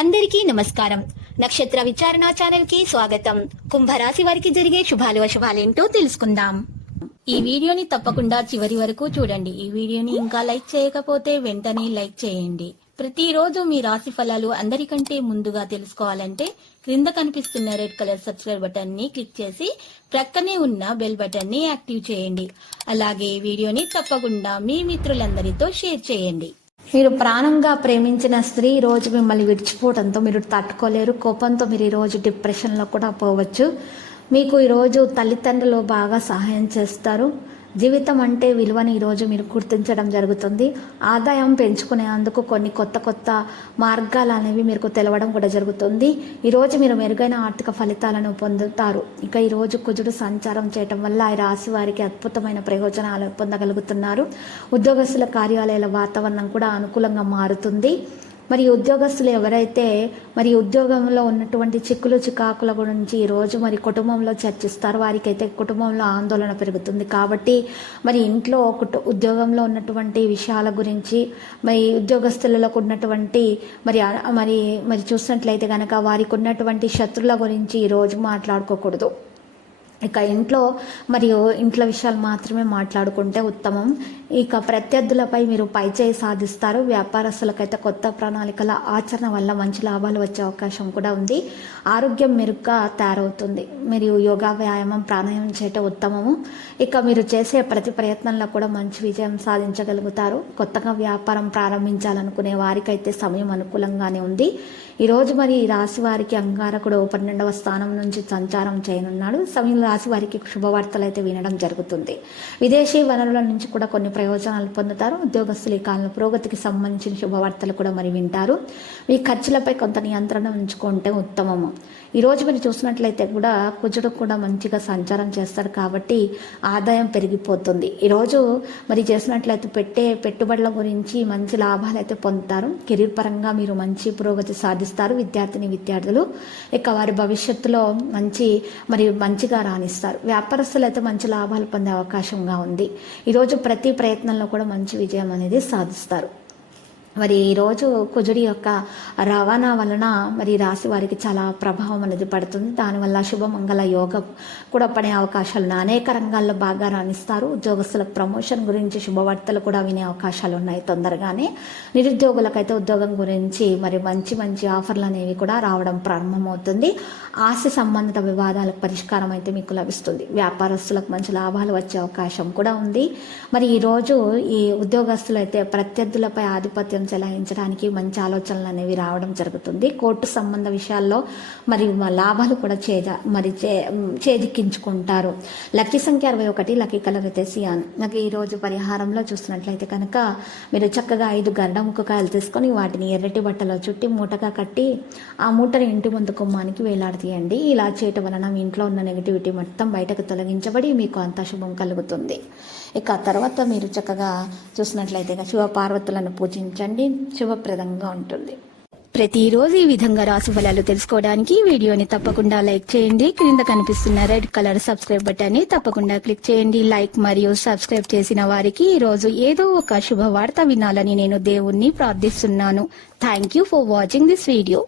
అందరికీ నమస్కారం. నక్షత్ర విచారణ ఛానల్ కి స్వాగతం. కుంభరాశి వారికి జరిగే శుభాలు అశుభాలేంటో తెలుసుకుందాం. ఈ వీడియోని తప్పకుండా చివరి వరకు చూడండి. ఈ వీడియోని ఇంకా లైక్ చేయకపోతే వెంటనే లైక్ చేయండి. ప్రతిరోజు మీ రాశి ఫలాలు అందరికంటే ముందుగా తెలుసుకోవాలంటే క్రింద కనిపిస్తున్న రెడ్ కలర్ సబ్స్క్రైబ్ బటన్ ని క్లిక్ చేసి ప్రక్కనే ఉన్న బెల్ బటన్ ని యాక్టివ్ చేయండి. అలాగే ఈ వీడియోని తప్పకుండా మీ మిత్రులందరితో షేర్ చేయండి. మీరు ప్రాణంగా ప్రేమించిన స్త్రీ ఈ రోజు మిమ్మల్ని విడిచిపోవడంతో మీరు తట్టుకోలేరు. కోపంతో మీరు ఈరోజు డిప్రెషన్లో కూడా పోవచ్చు. మీకు ఈరోజు తల్లిదండ్రులు బాగా సహాయం చేస్తారు. జీవితం అంటే విలువని ఈరోజు మీరు గుర్తించడం జరుగుతుంది. ఆదాయం పెంచుకునేందుకు కొన్ని కొత్త మార్గాలు అనేవి మీకు తెలవడం కూడా జరుగుతుంది. ఈరోజు మీరు మెరుగైన ఆర్థిక ఫలితాలను పొందుతారు. ఇక ఈరోజు కుజుడు సంచారం చేయటం వల్ల ఈ రాశి వారికి అద్భుతమైన ప్రయోజనాలు పొందగలుగుతున్నారు. ఉద్యోగస్తుల కార్యాలయాల వాతావరణం కూడా అనుకూలంగా మారుతుంది. మరి ఉద్యోగస్తులు ఎవరైతే మరి ఉద్యోగంలో ఉన్నటువంటి చిక్కులు చికాకుల గురించి ఈరోజు మరి కుటుంబంలో చర్చిస్తారు. వారికైతే కుటుంబంలో ఆందోళన పెరుగుతుంది. కాబట్టి మరి ఇంట్లో ఉద్యోగంలో ఉన్నటువంటి విషయాల గురించి మరి ఉద్యోగస్తులలో ఉన్నటువంటి మరి మరి మరి చూసినట్లయితే కనుక వారికి ఉన్నటువంటి శత్రువుల గురించి ఈరోజు మాట్లాడుకోకూడదు. ఇక ఇంట్లో విషయాలు మాత్రమే మాట్లాడుకుంటే ఉత్తమం. ఇక ప్రత్యర్థులపై మీరు పైచేయి సాధిస్తారు. వ్యాపారస్తులకైతే కొత్త ప్రణాళికల ఆచరణ వల్ల మంచి లాభాలు వచ్చే అవకాశం కూడా ఉంది. ఆరోగ్యం మెరుగ్గా తయారవుతుంది. మీరు యోగా, వ్యాయామం, ప్రాణాయామం చేయటం ఉత్తమము. ఇక మీరు చేసే ప్రతి ప్రయత్నంలో కూడా మంచి విజయం సాధించగలుగుతారు. కొత్తగా వ్యాపారం ప్రారంభించాలనుకునే వారికైతే సమయం అనుకూలంగానే ఉంది. ఈరోజు మరి రాశి వారికి అంగారకుడు 12వ స్థానం నుంచి సంచారం చేయనున్నాడు. సమయంలో రాశి వారికి శుభవార్తలు అయితే వినడం జరుగుతుంది. విదేశీ వనరుల నుంచి కూడా కొన్ని ప్రయోజనాలు పొందుతారు. ఉద్యోగస్తులు ఈ కాలంలో పురోగతికి సంబంధించిన శుభవార్తలు కూడా మరి వింటారు. మీ ఖర్చులపై కొంత నియంత్రణ ఉంచుకుంటే ఉత్తమము. ఈరోజు మీరు చూసినట్లయితే కూడా కుజుడు కూడా మంచిగా సంచారం చేస్తారు కాబట్టి ఆదాయం పెరిగిపోతుంది. ఈరోజు మరి చేసినట్లయితే పెట్టుబడుల గురించి మంచి లాభాలు అయితే పొందుతారు. కెరీర్ పరంగా మీరు మంచి పురోగతి సాధిస్తారు. విద్యార్థులు ఇక వారి భవిష్యత్తులో మంచిగా రాణిస్తారు. వ్యాపారస్తులు అయితే మంచి లాభాలు పొందే అవకాశంగా ఉంది. ఈరోజు ప్రతి ప్రయత్నంలో కూడా మంచి విజయం అనేది సాధిస్తారు. మరి ఈరోజు కుజుడి యొక్క రవాణా వలన మరి రాశి వారికి చాలా ప్రభావం అనేది పడుతుంది. దానివల్ల శుభమంగళ యోగం కూడా పడే అవకాశాలు అనేక రంగాల్లో బాగా రాణిస్తారు. ఉద్యోగస్తులకు ప్రమోషన్ గురించి శుభవార్తలు కూడా వినే అవకాశాలు ఉన్నాయి తొందరగానే. నిరుద్యోగులకైతే ఉద్యోగం గురించి మరి మంచి ఆఫర్లు అనేవి కూడా రావడం ప్రారంభమవుతుంది. ఆస్తి సంబంధిత వివాదాలకు పరిష్కారం అయితే మీకు లభిస్తుంది. వ్యాపారస్తులకు మంచి లాభాలు వచ్చే అవకాశం కూడా ఉంది. మరి ఈరోజు ఈ ఉద్యోగస్తులు అయితే ప్రత్యర్థులపై ఆధిపత్యం చెలాయించడానికి మంచి ఆలోచనలు అనేవి రావడం జరుగుతుంది. కోర్టు సంబంధ విషయాల్లో మరి లాభాలు కూడా చేజిక్కించుకుంటారు. లక్కీ సంఖ్య 61, లక్కీ కలర్ అయితే సియాన్. నాకు ఈరోజు పరిహారంలో చూస్తున్నట్లయితే కనుక మీరు చక్కగా 5 గండముక్కకాయలు తీసుకొని వాటిని ఎర్రటి బట్టలో చుట్టి మూటగా కట్టి ఆ మూటని ఇంటి ముందు గుమ్మానికి వేలాడతీయండి. ఇలా చేయటం వలన మీ ఇంట్లో ఉన్న నెగిటివిటీ మొత్తం బయటకు తొలగించబడి మీకు అంత శుభం కలుగుతుంది. ఇక తర్వాత మీరు చక్కగా చూసినట్లయితే శివ పార్వతులను పూజించండి. శుభప్రదంగా ఉంటుంది. ప్రతిరోజు ఈ విధంగా రాశి ఫలాలు తెలుసుకోవడానికి వీడియోని తప్పకుండా లైక్ చేయండి. క్రింద కనిపిస్తున్న రెడ్ కలర్ సబ్స్క్రైబ్ బటన్ ని తప్పకుండా క్లిక్ చేయండి. లైక్ మరియు సబ్స్క్రైబ్ చేసిన వారికి ఈ రోజు ఏదో ఒక శుభవార్త వినాలని నేను దేవుణ్ణి ప్రార్థిస్తున్నాను. Thank you for watching this video.